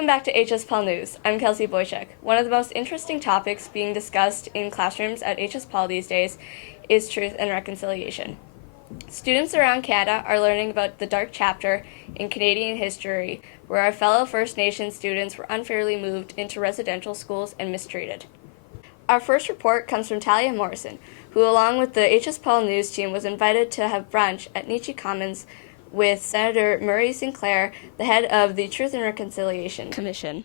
Welcome back to HSPN News. I'm Kelsey Boychuk. One of the most interesting topics being discussed in classrooms at HSPN these days is truth and reconciliation. Students around Canada are learning about the dark chapter in Canadian history where our fellow First Nations students were unfairly moved into residential schools and mistreated. Our first report comes from Talia Morrison, who along with the HSPN News team was invited to have brunch at Nietzsche Commons with Senator Murray Sinclair, the head of the Truth and Reconciliation Commission.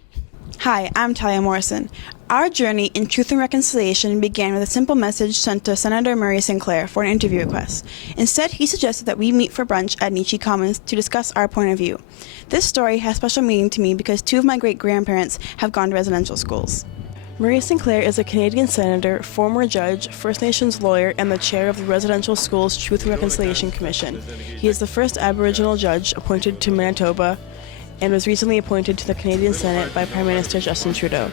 Hi, I'm Talia Morrison. Our journey in Truth and Reconciliation began with a simple message sent to Senator Murray Sinclair for an interview request. Instead, he suggested that we meet for brunch at Nietzsche Commons to discuss our point of view. This story has special meaning to me because two of my great-grandparents have gone to residential schools. Murray Sinclair is a Canadian senator, former judge, First Nations lawyer, and the chair of the Residential Schools Truth and Reconciliation Commission. He is the first Aboriginal judge appointed to Manitoba and was recently appointed to the Canadian Senate by Prime Minister Justin Trudeau.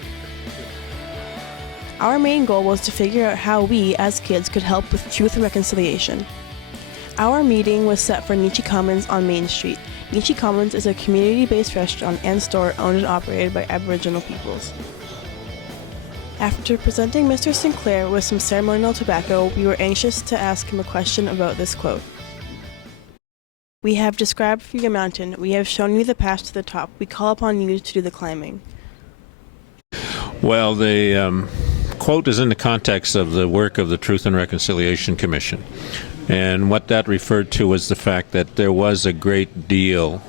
Our main goal was to figure out how we, as kids, could help with truth and reconciliation. Our meeting was set for Nietzsche Commons on Main Street. Nietzsche Commons is a community-based restaurant and store owned and operated by Aboriginal peoples. After presenting Mr. Sinclair with some ceremonial tobacco, we were anxious to ask him a question about this quote. "We have described for you a mountain. We have shown you the path to the top. We call upon you to do the climbing." Well, the quote is in the context of the work of the Truth and Reconciliation Commission. And what that referred to was the fact that there was a great deal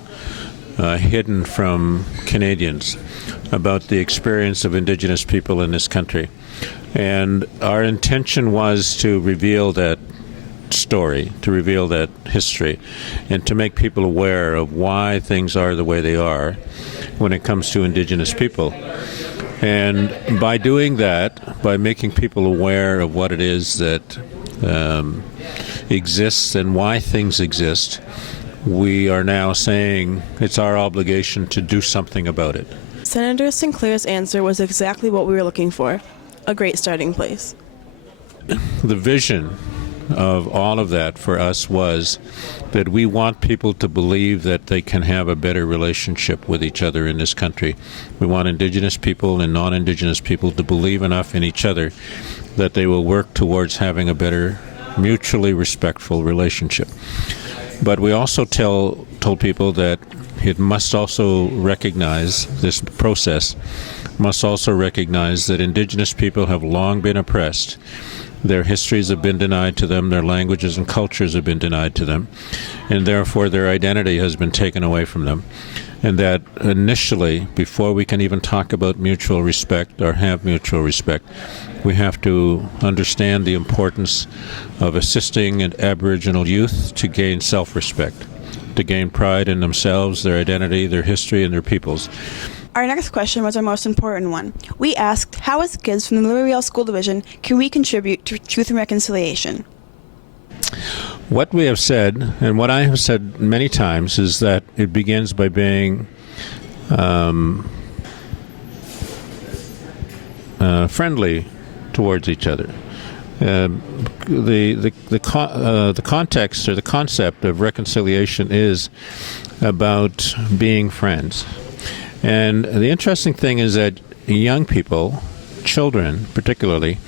hidden from Canadians about the experience of Indigenous people in this country. And our intention was to reveal that story, to reveal that history, and to make people aware of why things are the way they are when it comes to Indigenous people. And by doing that, by making people aware of what it is that exists and why things exist, we are now saying it's our obligation to do something about it. Senator Sinclair's answer was exactly what we were looking for, a great starting place. The vision of all of that for us was that we want people to believe that they can have a better relationship with each other in this country. We want Indigenous people and non-Indigenous people to believe enough in each other that they will work towards having a better, mutually respectful relationship. But we also told people that it must also recognize, this process must also recognize that Indigenous people have long been oppressed. Their histories have been denied to them, their languages and cultures have been denied to them, and therefore their identity has been taken away from them. And that initially, before we can even talk about mutual respect or have mutual respect, we have to understand the importance of assisting Aboriginal youth to gain self-respect, to gain pride in themselves, their identity, their history, and their peoples. Our next question was our most important one. We asked, how as kids from the Louisville School Division can we contribute to truth and reconciliation? What we have said, and what I have said many times, is that it begins by being friendly towards each other. The context or the concept of reconciliation is about being friends. And the interesting thing is that young people, children particularly,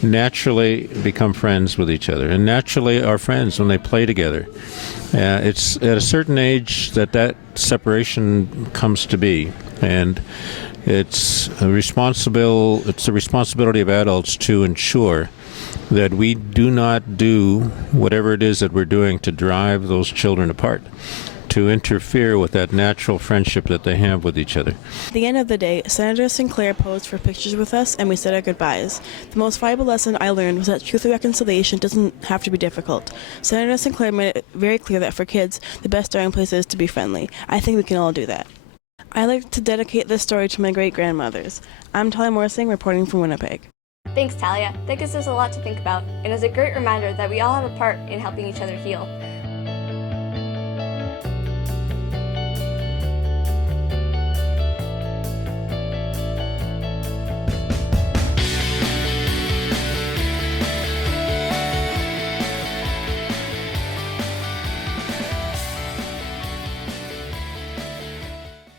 naturally become friends with each other and naturally are friends when they play together. It's at a certain age that separation comes to be, and it's the responsibility of adults to ensure that we do not do whatever it is that we're doing to drive those children apart, to interfere with that natural friendship that they have with each other. At the end of the day, Senator Sinclair posed for pictures with us and we said our goodbyes. The most valuable lesson I learned was that truth and reconciliation doesn't have to be difficult. Senator Sinclair made it very clear that for kids, the best starting place is to be friendly. I think we can all do that. I like to dedicate this story to my great-grandmothers. I'm Talia Morrison, reporting from Winnipeg. Thanks, Talia. That gives us a lot to think about and is a great reminder that we all have a part in helping each other heal.